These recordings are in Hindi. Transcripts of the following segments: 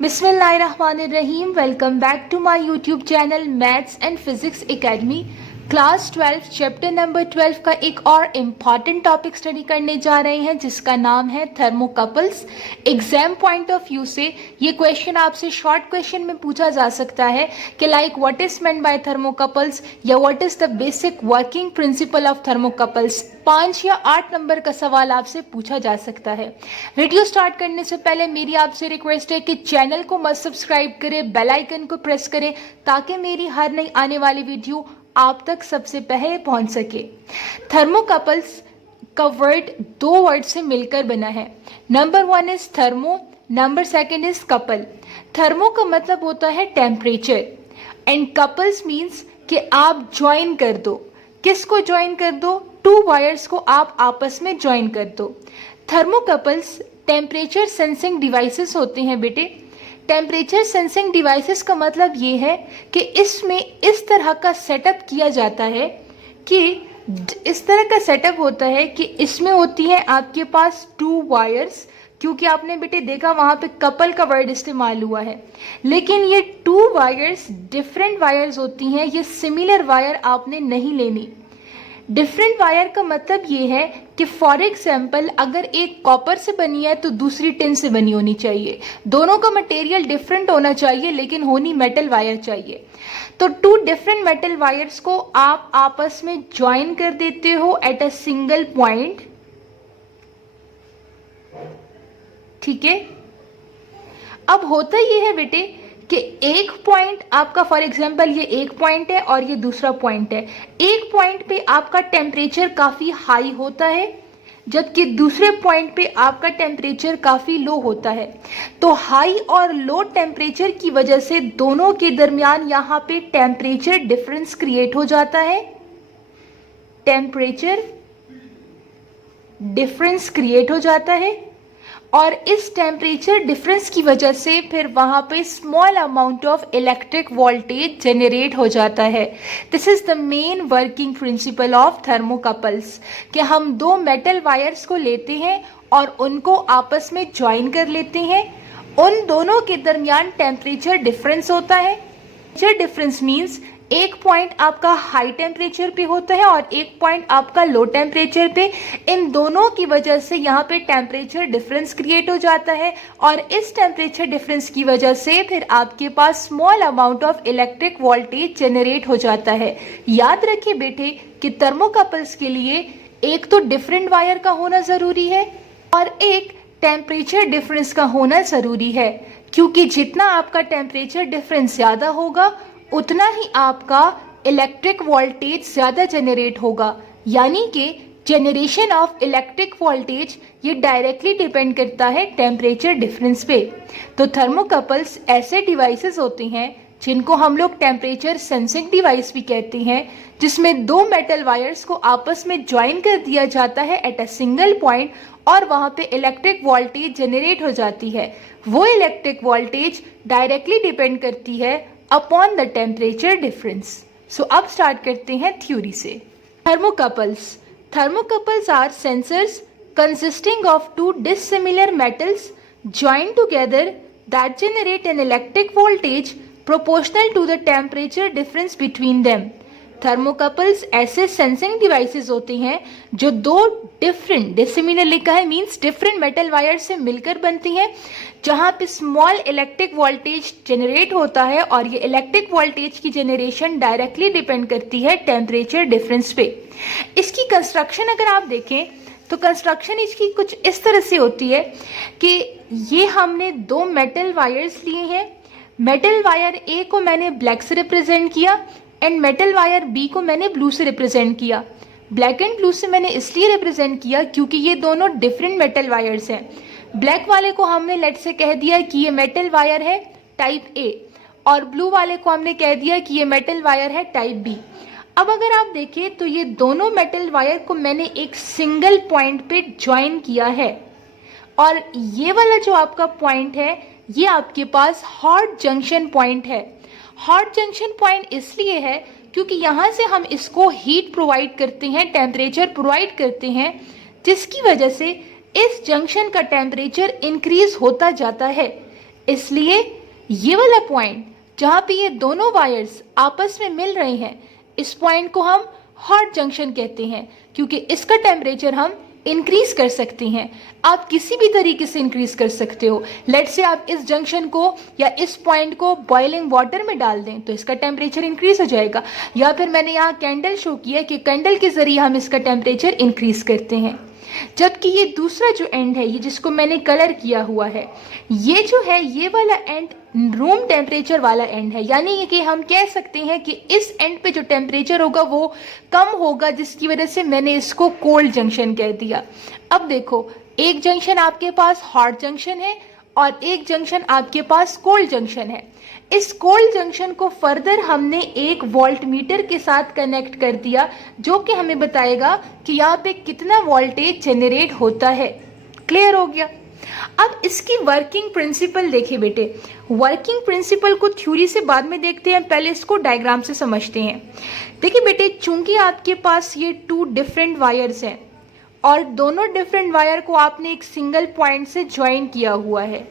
बिस्मिल्लाहिर्रहमानिर्रहीम। Welcome back to my YouTube channel maths and physics academy. Class 12 chapter number 12 का एक और इम्पॉर्टेंट टॉपिक स्टडी करने जा रहे हैं जिसका नाम है thermocouples. Exam point of view से ये क्वेश्चन आपसे शॉर्ट क्वेश्चन में पूछा जा सकता है कि like what is meant by thermocouples या what is the basic working principle of thermocouples. 5 या 8 नंबर का सवाल आपसे पूछा जा सकता है। वीडियो स्टार्ट करने से पहले मेरी आपसे रिक्वेस्ट है कि चैनल को मस्ट सब्सक्राइब करें, बेल आइकन को प्रेस करें ताकि मेरी हर नई आने वाली वीडियो आप तक सबसे पहले पहुंच सके। थर्मोकपल्स का वर्ड 2 वर्ड से मिलकर बना है। Number 1 is thermo, number 2 is couple. Thermo का मतलब होता है टेम्परेचर एंड कपल्स मीन्स कि आप ज्वाइन कर दो। किसको ज्वाइन कर दो? 2 वायर्स को आप आपस में ज्वाइन कर दो। थर्मोकपल्स टेम्परेचर सेंसिंग डिवाइसेस होते हैं बेटे। टेम्परेचर सेंसिंग डिवाइसेस का मतलब ये है कि इसमें इस तरह का सेटअप किया जाता है कि इस तरह का सेटअप होता है कि इसमें होती है आपके पास 2 वायर्स, क्योंकि आपने बेटे देखा वहां पे कपल का वर्ड इस्तेमाल हुआ है, लेकिन ये 2 वायर्स डिफरेंट वायर्स होती हैं। ये सिमिलर वायर आपने नहीं लेनी। डिफरेंट वायर का मतलब ये है कि फॉर एग्जाम्पल अगर एक कॉपर से बनी है तो दूसरी टिन से बनी होनी चाहिए। दोनों का मटेरियल डिफरेंट होना चाहिए लेकिन होनी मेटल वायर चाहिए। तो 2 डिफरेंट मेटल वायर्स को आप आपस में ज्वाइन कर देते हो एट अ सिंगल पॉइंट। ठीक है, अब होता ये है बेटे कि एक पॉइंट आपका फॉर एग्जांपल ये एक पॉइंट है और ये दूसरा पॉइंट है। एक पॉइंट पे आपका टेम्परेचर काफ़ी हाई होता है जबकि दूसरे पॉइंट पे आपका टेम्परेचर काफ़ी लो होता है। तो हाई और लो टेम्परेचर की वजह से दोनों के दरमियान यहाँ पे टेम्परेचर डिफरेंस क्रिएट हो जाता है। टेम्परेचर डिफरेंस क्रिएट हो जाता है और इस टेम्परेचर डिफरेंस की वजह से फिर वहाँ पे small amount of electric voltage generate हो जाता है। This is the main working principle of thermocouples कि हम 2 मेटल वायर्स को लेते हैं और उनको आपस में ज्वाइन कर लेते हैं। उन दोनों के दरमियान टेम्परेचर डिफरेंस होता है। टेम्परेचर डिफरेंस मीन्स एक पॉइंट आपका हाई टेम्परेचर पे होता है और एक पॉइंट आपका लो टेम्परेचर पे। इन दोनों की वजह से यहाँ पे टेम्परेचर डिफरेंस क्रिएट हो जाता है और इस टेम्परेचर डिफरेंस की वजह से फिर आपके पास small amount of electric voltage generate हो जाता है। याद रखिए बेटे कि थर्मोकपल्स के लिए एक तो डिफरेंट वायर का होना ज़रूरी है और एक टेम्परेचर डिफरेंस का होना ज़रूरी है, क्योंकि जितना आपका टेम्परेचर डिफरेंस ज़्यादा होगा उतना ही आपका इलेक्ट्रिक वोल्टेज ज़्यादा जनरेट होगा। यानी कि जनरेशन ऑफ इलेक्ट्रिक वोल्टेज ये डायरेक्टली डिपेंड करता है टेम्परेचर डिफरेंस पे। तो थर्मोकपल्स ऐसे डिवाइसेस होते हैं जिनको हम लोग टेम्परेचर सेंसिंग डिवाइस भी कहते हैं, जिसमें 2 मेटल वायर्स को आपस में ज्वाइन कर दिया जाता है एट अ सिंगल पॉइंट और वहाँ पे इलेक्ट्रिक वोल्टेज जनरेट हो जाती है। वो इलेक्ट्रिक वोल्टेज डायरेक्टली डिपेंड करती है upon the temperature difference. So अब स्टार्ट करते हैं थ्योरी से। Thermocouples are sensors consisting of 2 dissimilar metals joined together that generate an electric voltage proportional to the temperature difference between them. Thermocouples ऐसे सेंसिंग डिवाइसेस होते हैं जो 2 डिफरेंट, डिसिमिलर लिखा है मींस डिफरेंट मेटल वायर से मिलकर बनती हैं, जहां पे स्मॉल इलेक्ट्रिक वोल्टेज जनरेट होता है और ये इलेक्ट्रिक वोल्टेज की जनरेशन डायरेक्टली डिपेंड करती है टेम्परेचर डिफरेंस पे। इसकी कंस्ट्रक्शन अगर आप देखें तो कंस्ट्रक्शन इसकी कुछ इस तरह से होती है कि ये हमने 2 मेटल वायर्स लिए हैं। मेटल वायर ए को मैंने ब्लैक से रिप्रेजेंट किया एंड मेटल वायर बी को मैंने ब्लू से रिप्रेजेंट किया। ब्लैक एंड ब्लू से मैंने इसलिए रिप्रेजेंट किया क्योंकि ये दोनों डिफरेंट मेटल वायर्स हैं। ब्लैक वाले को हमने लेट से कह दिया कि ये मेटल वायर है टाइप ए और ब्लू वाले को हमने कह दिया कि ये मेटल वायर है टाइप बी। अब अगर आप देखें तो ये दोनों मेटल वायर को मैंने एक सिंगल पॉइंट पे ज्वाइन किया है और ये वाला जो आपका पॉइंट है ये आपके पास हॉट जंक्शन पॉइंट है। हॉट जंक्शन पॉइंट इसलिए है क्योंकि यहाँ से हम इसको हीट प्रोवाइड करते हैं, टेम्परेचर प्रोवाइड करते हैं, जिसकी वजह से इस जंक्शन का टेम्परेचर इंक्रीज होता जाता है। इसलिए ये वाला पॉइंट जहाँ पे ये दोनों वायर्स आपस में मिल रहे हैं, इस पॉइंट को हम हॉट जंक्शन कहते हैं, क्योंकि इसका टेम्परेचर हम इंक्रीज कर सकते हैं। आप किसी भी तरीके से इंक्रीज कर सकते हो। लेट्स से आप इस जंक्शन को या इस पॉइंट को बॉइलिंग वाटर में डाल दें तो इसका टेम्परेचर इंक्रीज हो जाएगा, या फिर मैंने यहाँ कैंडल शो किया कि कैंडल के जरिए हम इसका टेम्परेचर इंक्रीज करते हैं। जबकि ये दूसरा जो एंड है, ये जिसको मैंने कलर किया हुआ है, ये जो है ये वाला एंड रूम टेम्परेचर वाला एंड है, यानी कि हम कह सकते हैं कि इस एंड पे जो टेम्परेचर होगा वो कम होगा, जिसकी वजह से मैंने इसको कोल्ड जंक्शन कह दिया। अब देखो, एक जंक्शन आपके पास हॉट जंक्शन है और एक जंक्शन आपके पास कोल्ड जंक्शन है। इस कोल्ड जंक्शन को फर्दर हमने एक वोल्टमीटर के साथ कनेक्ट कर दिया, जो कि हमें बताएगा कि यहाँ पे कितना वोल्टेज जनरेट होता है। क्लियर हो गया? अब इसकी वर्किंग प्रिंसिपल देखिए बेटे। वर्किंग प्रिंसिपल को थ्योरी से बाद में देखते हैं, पहले इसको डायग्राम से समझते हैं। देखिए बेटे, चूंकि आपके पास ये 2 डिफरेंट वायर्स हैं और दोनों डिफरेंट वायर को आपने एक सिंगल पॉइंट से ज्वाइन किया हुआ है।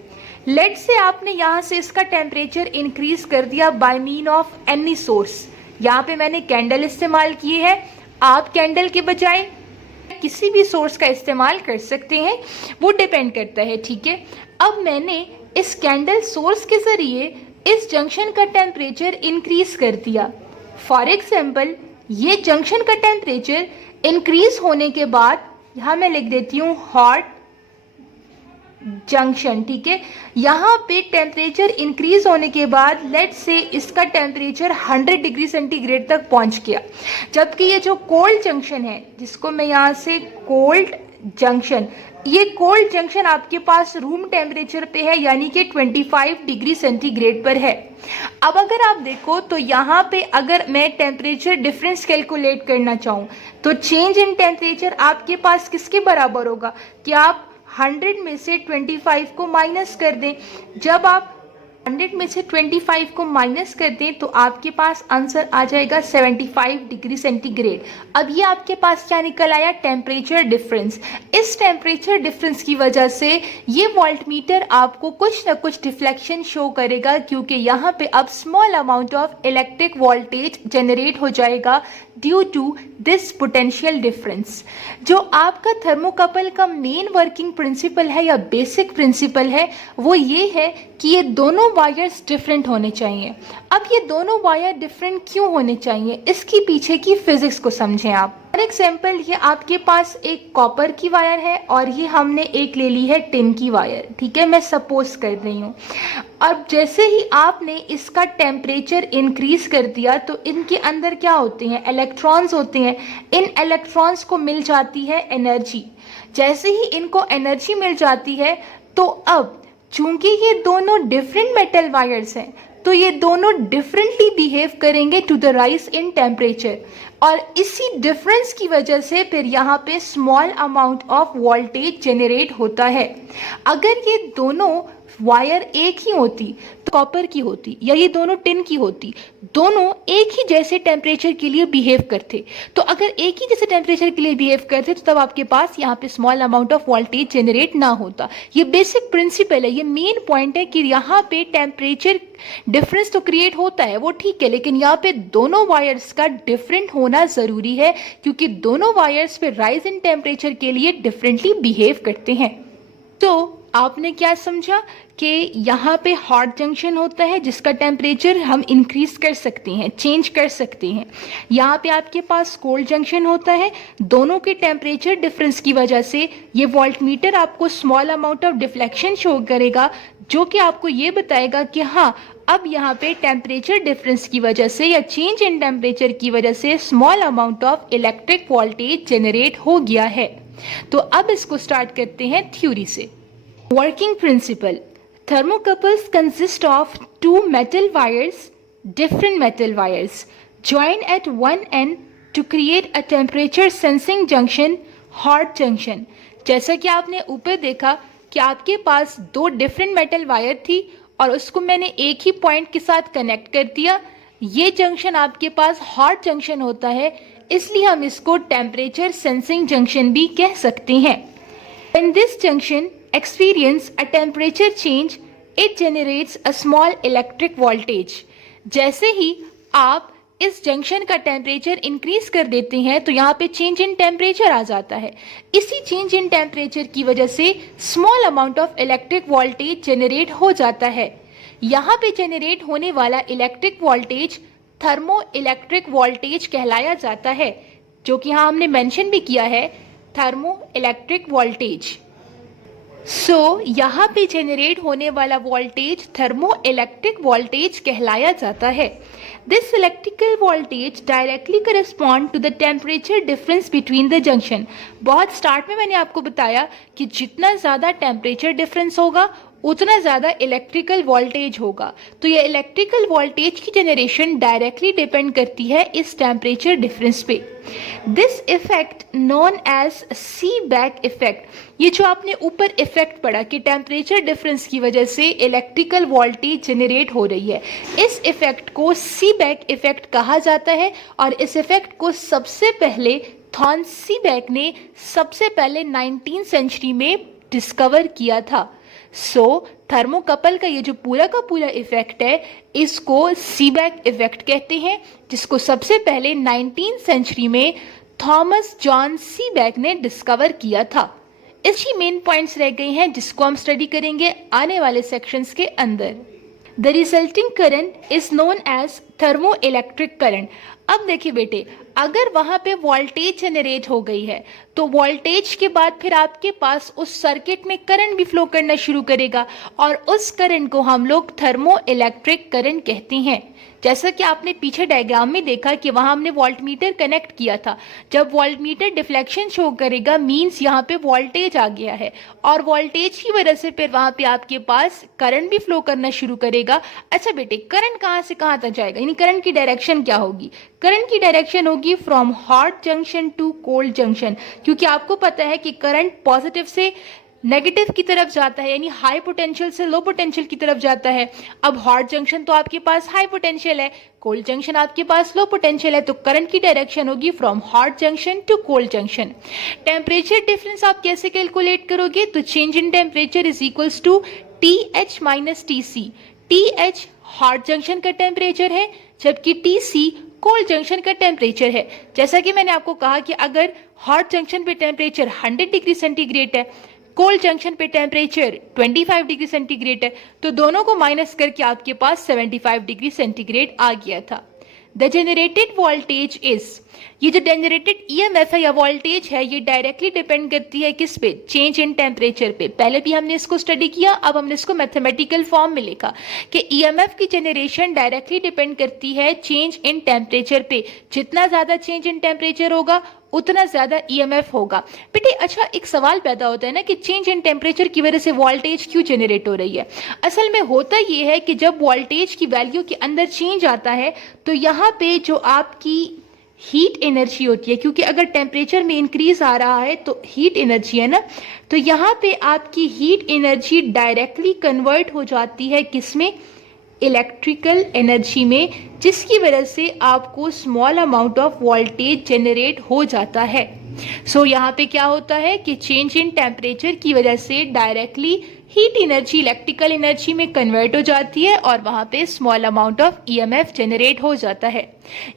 लेट से आपने यहाँ से इसका टेम्परेचर इंक्रीज कर दिया by mean of any source. यहाँ पे मैंने कैंडल इस्तेमाल किए हैं, आप कैंडल के बजाय किसी भी सोर्स का इस्तेमाल कर सकते हैं, वो डिपेंड करता है। ठीक है, अब मैंने इस कैंडल सोर्स के जरिए इस जंक्शन का टेम्परेचर इंक्रीज कर दिया। फॉर एग्जाम्पल, ये जंक्शन का टेम्परेचर इंक्रीज होने के बाद यहाँ मैं लिख देती हूँ हॉट जंक्शन। ठीक है, यहाँ पे टेम्परेचर इंक्रीज होने के बाद लेट से इसका टेम्परेचर 100 डिग्री सेंटीग्रेड तक पहुँच गया। जबकि ये जो कोल्ड जंक्शन है, जिसको मैं यहाँ से कोल्ड जंक्शन, ये कोल्ड जंक्शन आपके पास रूम टेम्परेचर पे है, यानी कि 25 डिग्री सेंटीग्रेड पर है। अब अगर आप देखो तो यहाँ पे अगर मैं टेम्परेचर डिफरेंस कैलकुलेट करना चाहूँ तो चेंज इन टेम्परेचर आपके पास किसके बराबर होगा कि आप 100 में से 25 को माइनस कर दें। जब आप 100 में से 25 को माइनस कर दें तो आपके पास आंसर आ जाएगा 75 डिग्री सेंटीग्रेड। अब ये आपके पास क्या निकल आया? Temperature difference. इस टेम्परेचर डिफरेंस की वजह से ये वोल्टमीटर आपको कुछ ना कुछ डिफ्लेक्शन शो करेगा, क्योंकि यहाँ पे अब small amount of electric voltage generate हो जाएगा due to this potential difference. जो आपका थर्मोकपल का मेन वर्किंग प्रिंसिपल है या बेसिक प्रिंसिपल है, वो ये है कि ये दोनों वायर्स डिफरेंट होने चाहिए। अब ये दोनों वायर डिफरेंट क्यों होने चाहिए, इसकी पीछे की फिजिक्स को समझें आप। फॉर एग्जाम्पल, ये आपके पास एक कॉपर की वायर है और ये हमने एक ले ली है टिन की वायर। ठीक है, मैं सपोज कर रही हूँ। अब जैसे ही आपने इसका टेम्परेचर इंक्रीज कर दिया तो इनके अंदर क्या होते हैं? इलेक्ट्रॉन्स होते हैं। इन इलेक्ट्रॉन्स को मिल जाती है एनर्जी। जैसे ही इनको एनर्जी मिल जाती है तो अब चूंकि ये दोनों डिफरेंट मेटल वायर्स हैं तो ये दोनों डिफरेंटली बिहेव करेंगे to the rise in temperature, और इसी डिफरेंस की वजह से फिर यहाँ पे small amount of voltage generate होता है। अगर ये दोनों वायर एक ही होती तो कॉपर की होती या ये दोनों टिन की होती, दोनों एक ही जैसे टेम्परेचर के लिए बिहेव करते। तो अगर एक ही जैसे टेम्परेचर के लिए बिहेव करते तो तब आपके पास यहाँ पे small amount of voltage generate ना होता। ये बेसिक प्रिंसिपल है, ये मेन पॉइंट है कि यहाँ पे टेम्परेचर डिफरेंस तो क्रिएट होता है, वो ठीक है, लेकिन यहाँ पे दोनों वायर्स का डिफरेंट होना जरूरी है, क्योंकि दोनों वायर्स पे राइज इन टेम्परेचर के लिए डिफरेंटली बिहेव करते हैं। तो आपने क्या समझा कि यहाँ पे हॉट जंक्शन होता है जिसका टेम्परेचर हम इंक्रीज कर सकते हैं, चेंज कर सकते हैं। यहाँ पे आपके पास कोल्ड जंक्शन होता है, दोनों के टेम्परेचर डिफरेंस की वजह से ये वोल्टमीटर आपको small amount of deflection show करेगा, जो कि आपको ये बताएगा कि हाँ अब यहाँ पे टेम्परेचर डिफरेंस की वजह से या चेंज इन टेम्परेचर की वजह से small amount of electric voltage generate हो गया है। तो अब इसको स्टार्ट करते हैं थ्योरी से। Working principle. Thermocouples consist of two metal wires, different metal wires, joined at one end to create a temperature sensing junction, hot junction. जैसा कि आपने ऊपर देखा कि आपके पास 2 डिफरेंट मेटल वायर थी और उसको मैंने एक ही पॉइंट के साथ कनेक्ट कर दिया। ये जंक्शन आपके पास हॉट जंक्शन होता है, इसलिए हम इसको टेम्परेचर सेंसिंग जंक्शन भी कह सकते हैं। In this junction experience a temperature change it generates a small electric voltage. जैसे ही आप इस जंक्शन का टेम्परेचर इंक्रीज कर देते हैं तो यहाँ पे चेंज इन टेम्परेचर आ जाता है। इसी चेंज इन टेम्परेचर की वजह से small amount of electric voltage generate हो जाता है। यहाँ पे जनरेट होने वाला electric voltage thermo electric voltage कहलाया जाता है, जो कि यहाँ हमने मेंशन भी किया है, थर्मो इलेक्ट्रिक वोल्टेज। यहाँ पे जनरेट होने वाला वोल्टेज थर्मो इलेक्ट्रिक वोल्टेज कहलाया जाता है। This electrical voltage directly correspond to the temperature difference between the junction. बहुत स्टार्ट में मैंने आपको बताया कि जितना ज़्यादा टेम्परेचर डिफरेंस होगा उतना ज़्यादा इलेक्ट्रिकल वोल्टेज होगा। तो ये इलेक्ट्रिकल वोल्टेज की जनरेशन डायरेक्टली डिपेंड करती है इस टेम्परेचर डिफरेंस पे। This effect known as Seebeck effect, ये जो आपने ऊपर इफेक्ट पढ़ा कि टेम्परेचर डिफरेंस की वजह से इलेक्ट्रिकल वोल्टेज जनरेट हो रही है, इस इफेक्ट को सी बैक इफेक्ट कहा जाता है। और इस इफेक्ट को सबसे पहले थॉर्न सीबेक ने सबसे पहले 19वीं सेंचुरी में डिस्कवर किया था। थर्मोकपल का ये जो पूरा का पूरा इफेक्ट है इसको सीबेक इफेक्ट कहते हैं, जिसको सबसे पहले 19वीं सेंचुरी में थॉमस जॉन सीबेक ने डिस्कवर किया था। इसकी मेन पॉइंट्स रह गई हैं जिसको हम स्टडी करेंगे आने वाले सेक्शंस के अंदर। The resulting current is known as thermo electric current. अब देखिए बेटे, अगर वहां पे वोल्टेज जनरेट हो गई है तो वोल्टेज के बाद फिर आपके पास उस सर्किट में करंट भी फ्लो करना शुरू करेगा और उस करंट को हम लोग थर्मो इलेक्ट्रिक करंट कहते हैं। जैसा कि आपने पीछे डायग्राम में देखा कि वहां हमने वोल्टमीटर कनेक्ट किया था। जब वोल्टमीटर डिफ्लेक्शन शो करेगा मींस यहाँ पे वोल्टेज आ गया है और वोल्टेज की वजह से फिर वहां पे आपके पास करंट भी फ्लो करना शुरू करेगा। अच्छा बेटे, करंट कहाँ से कहाँ तक जाएगा, यानी करंट की डायरेक्शन क्या होगी? करंट की डायरेक्शन होगी from hot junction to cold junction, क्योंकि आपको पता है कि करंट पॉजिटिव से नेगेटिव की तरफ जाता है, यानी हाई पोटेंशियल से लो पोटेंशियल की तरफ जाता है। अब हॉट जंक्शन तो आपके पास हाई पोटेंशियल है, कोल्ड जंक्शन आपके पास लो पोटेंशियल है, तो करंट की डायरेक्शन होगी from hot junction to cold junction. Temperature difference आप कैसे कैलकुलेट करोगे? तो change in temperature is equals to TH minus TC। TH hot junction का टेम्परेचर है जबकि TC कोल्ड जंक्शन का टेम्परेचर है। जैसा कि मैंने आपको कहा कि अगर हॉट जंक्शन पे टेम्परेचर 100 डिग्री सेंटीग्रेड है, कोल्ड जंक्शन पे टेम्परेचर 25 डिग्री सेंटीग्रेड है, तो दोनों को माइनस करके आपके पास 75 डिग्री सेंटीग्रेड आ गया था। द जनरेटेड वोल्टेज इज, ये जो जनरेटेड EMF है या वोल्टेज है ये डायरेक्टली डिपेंड करती है किस पे? चेंज इन टेम्परेचर पे। पहले भी हमने इसको स्टडी किया, अब हमने इसको मैथमेटिकल फॉर्म में लिखा कि EMF की जनरेशन डायरेक्टली डिपेंड करती है चेंज इन टेम्परेचर पे। जितना ज्यादा चेंज इन टेम्परेचर होगा उतना ज्यादा EMF होगा। बेटे अच्छा, एक सवाल पैदा होता है ना कि चेंज इन टेम्परेचर की वजह से वोल्टेज क्यों जनरेट हो रही है? असल में होता ये है कि जब वोल्टेज की वैल्यू के अंदर चेंज आता है तो यहाँ पे जो आपकी हीट एनर्जी होती है, क्योंकि अगर टेम्परेचर में इंक्रीज आ रहा है तो हीट एनर्जी है ना, तो यहाँ पे आपकी हीट एनर्जी डायरेक्टली कन्वर्ट हो जाती है किसमें? इलेक्ट्रिकल एनर्जी में, जिसकी वजह से आपको small amount of voltage generate हो जाता है। यहाँ पे क्या होता है कि चेंज इन टेम्परेचर की वजह से directly heat energy electrical energy में कन्वर्ट हो जाती है और वहां पे small amount of EMF generate हो जाता है।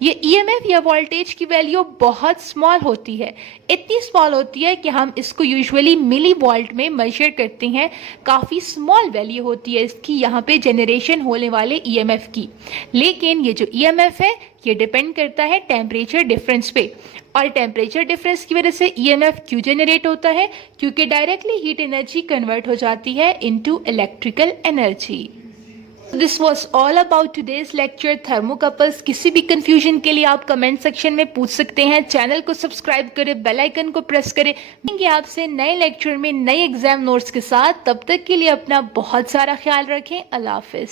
ये EMF या वोल्टेज की वैल्यू बहुत स्मॉल होती है, इतनी स्मॉल होती है कि हम इसको यूजुअली मिली वोल्ट में मेजर करते हैं। काफ़ी स्मॉल वैल्यू होती है इसकी यहाँ पे जनरेशन होने वाले EMF की। लेकिन ये जो EMF है ये डिपेंड करता है टेम्परेचर डिफरेंस पे, और टेम्परेचर डिफरेंस की वजह से EMF क्यों जनरेट होता है? क्योंकि डायरेक्टली हीट एनर्जी कन्वर्ट हो जाती है into electrical energy. This was all about today's lecture thermocouples. किसी भी कंफ्यूजन के लिए आप कमेंट सेक्शन में पूछ सकते हैं। चैनल को सब्सक्राइब करें, बेल आइकन को प्रेस करें। मिलेंगे आपसे नए लेक्चर में नए एग्जाम नोट्स के साथ। तब तक के लिए अपना बहुत सारा ख्याल रखें। अल्लाह हाफिज।